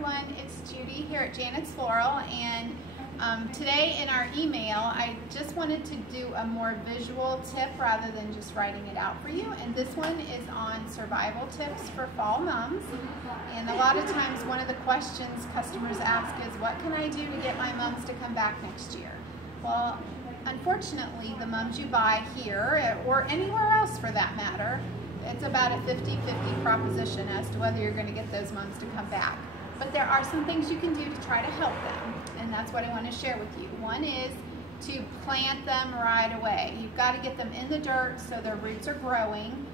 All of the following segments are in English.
everyone, it's Judy here at Janet's Floral, and today in our email I just wanted to do a more visual tip rather than just writing it out for you. And this one is on survival tips for fall mums. And a lot of times one of the questions customers ask is, what can I do to get my mums to come back next year? Well, unfortunately, the mums you buy here or anywhere else for that matter, it's about a 50-50 proposition as to whether you're going to get those mums to come back. But there are some things you can do to try to help them, and that's what I want to share with you. One is to plant them right away. You've got to get them in the dirt so their roots are growing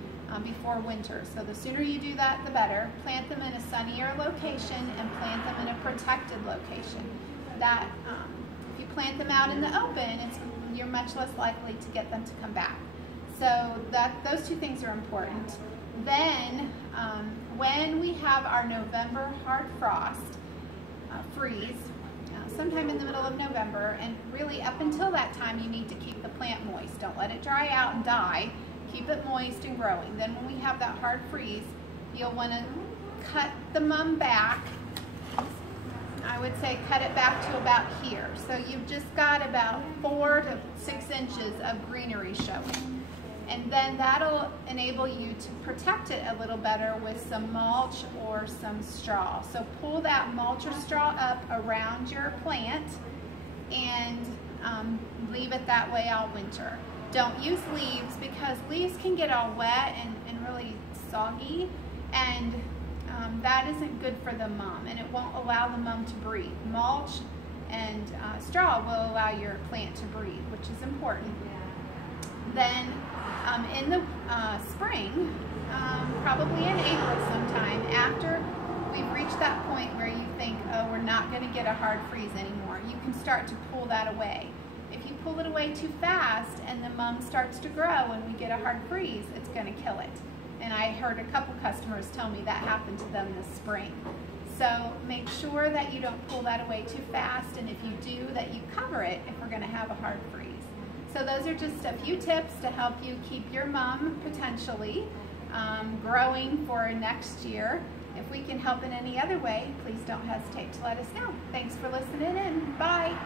before winter. So the sooner you do that, the better. Plant them in a sunnier location and plant them in a protected location. That if you plant them out in the open, you're much less likely to get them to come back. So those two things are important. Then when we have our November hard frost freeze, sometime in the middle of November, and really up until that time you need to keep the plant moist. Don't let it dry out and die. Keep it moist and growing. Then when we have that hard freeze, you'll want to cut the mum back. I would say cut it back to about here. So you've just got about 4 to 6 inches of greenery showing. And then that'll enable you to protect it a little better with some mulch or some straw. So pull that mulch or straw up around your plant and leave it that way all winter. Don't use leaves because leaves can get all wet and really soggy, and that isn't good for the mum, and it won't allow the mum to breathe. Mulch and straw will allow your plant to breathe, which is important. Then in the spring, probably in April sometime, after we've reached that point where you think, oh, we're not going to get a hard freeze anymore, you can start to pull that away. If you pull it away too fast and the mum starts to grow and we get a hard freeze, it's going to kill it. And I heard a couple customers tell me that happened to them this spring. So make sure that you don't pull that away too fast, and if you do, that you cover it if we're going to have a hard freeze. So those are just a few tips to help you keep your mum potentially growing for next year. If we can help in any other way, please don't hesitate to let us know. Thanks for listening in. Bye.